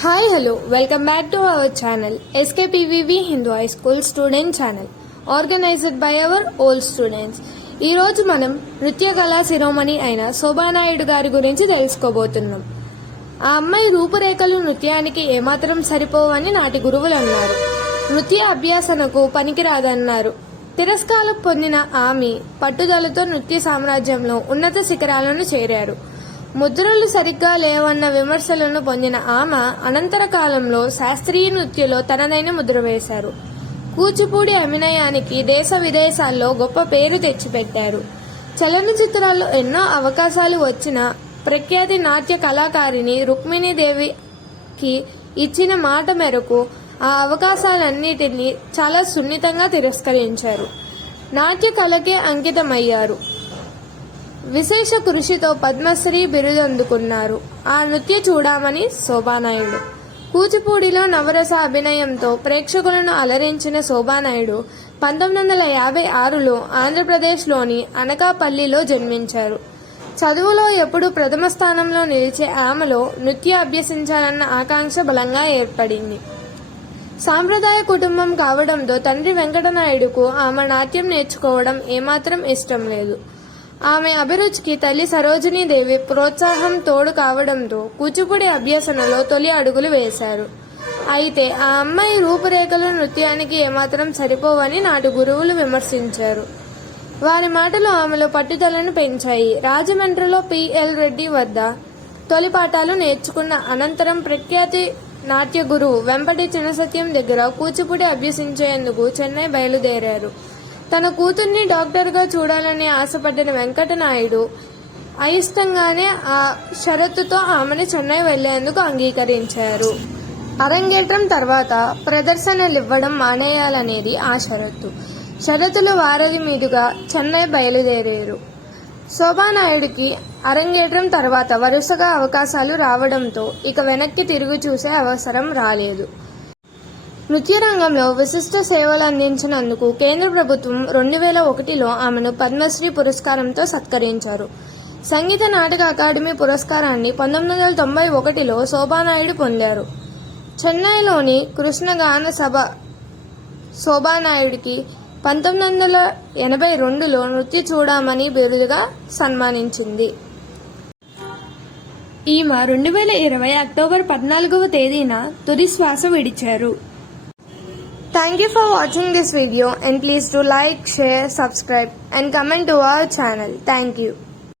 Hi hello welcome back to our channel S K P V V Hindu high school student channel organized by our old students ఈరోజు మనం నృత్య కళా శిరోమణి అయిన శోభానాయుడు గారి గురించి తెలుసుకోబోతున్నాం. ఆ అమ్మాయి రూపురేఖలు నృత్యానికి ఏమాత్రం సరిపోవని నాటి గురువులు అన్నారు. నృత్య అభ్యాసనకు పనికిరాదన్నారు. తిరస్కారం పొందిన ఆమె పట్టుదలతో నృత్య సామ్రాజ్యంలో ఉన్నత శిఖరాలను చేరారు. ముద్రలు సరిగ్గా లేవన్న విమర్శలను పొందిన ఆమె అనంతర కాలంలో శాస్త్రీయ నృత్యలో తనదైన ముద్ర వేశారు. కూచిపూడి అభినయానికి దేశ విదేశాల్లో గొప్ప పేరు తెచ్చిపెట్టారు. చలనచిత్రాల్లో ఎన్నో అవకాశాలు వచ్చిన ప్రఖ్యాతి నాట్య కళాకారిణి రుక్మిణీదేవికి ఇచ్చిన మాట మేరకు ఆ అవకాశాలన్నిటినీ చాలా సున్నితంగా తిరస్కరించారు. నాట్య కళకే అంకితమయ్యారు. విశేష కృషితో పద్మశ్రీ బిరుదందుకున్నారు. ఆ నృత్య చూడామని శోభానాయుడు. కూచిపూడిలో నవరస అభినయంతో ప్రేక్షకులను అలరించిన శోభానాయుడు పంతొమ్మిది వందల యాభై ఆరులో ఆంధ్రప్రదేశ్లోని అనకాపల్లిలో జన్మించారు. చదువులో ఎప్పుడూ ప్రథమ స్థానంలో నిలిచే ఆమెలో నృత్య అభ్యసించాలన్న ఆకాంక్ష బలంగా ఏర్పడింది. సాంప్రదాయ కుటుంబం కావడంతో తండ్రి వెంకటనాయుడుకు ఆమె నాట్యం నేర్చుకోవడం ఏమాత్రం ఇష్టం లేదు. ఆమె అభిరుచికి తల్లి సరోజినీదేవి ప్రోత్సాహం తోడు కావడంతో కూచిపూడి అభ్యసనలో తొలి అడుగులు వేశారు. అయితే ఆ అమ్మాయి రూపురేఖలు నృత్యానికి ఏమాత్రం సరిపోవని నాటి గురువులు విమర్శించారు. వారి మాటలు ఆమెలో పట్టుదలను పెంచాయి. రాజమండ్రిలో పిఎల్ రెడ్డి వద్ద తొలి పాఠాలు నేర్చుకున్న అనంతరం ప్రఖ్యాతి నాట్య గురువు వెంపటి చినసత్యం దగ్గర కూచిపూడి అభ్యసించేందుకు చెన్నై బయలుదేరారు. తన కూతుర్ని డాక్టర్గా చూడాలని ఆశపడ్డిన వెంకటనాయుడు అయిష్టంగానే ఆ షరతుతో ఆమెను చెన్నై వెళ్ళేందుకు అంగీకరించారు. అరంగేట్రం తర్వాత ప్రదర్శనలివ్వడం మానేయాలనేది ఆ షరతు. షరతుల వారధి మీదుగా చెన్నై బయలుదేరారు. శోభానాయుడికి అరంగేట్రం తర్వాత వరుసగా అవకాశాలు రావడంతో ఇక వెనక్కి తిరుగు చూసే అవసరం రాలేదు. నృత్య రంగంలో విశిష్ట సేవలు అందించినందుకు కేంద్ర ప్రభుత్వం రెండు వేల ఒకటిలో ఆమెను పద్మశ్రీ పురస్కారంతో సత్కరించారు. సంగీత నాటక అకాడమీ పురస్కారాన్ని పంతొమ్మిది వందల తొంభై ఒకటిలో శోభానాయుడు పొందారు. చెన్నైలోని కృష్ణ గాన సభ శోభానాయుడికి పంతొమ్మిది వందల ఎనభై రెండులో నృత్య చూడమని బిరుదుగా సన్మానించింది. ఈమె రెండు వేల ఇరవై అక్టోబర్ పద్నాలుగవ తేదీన తుది శ్వాస విడిచారు. Thank you for watching this video and please do like, share, subscribe and comment to our channel. Thank you.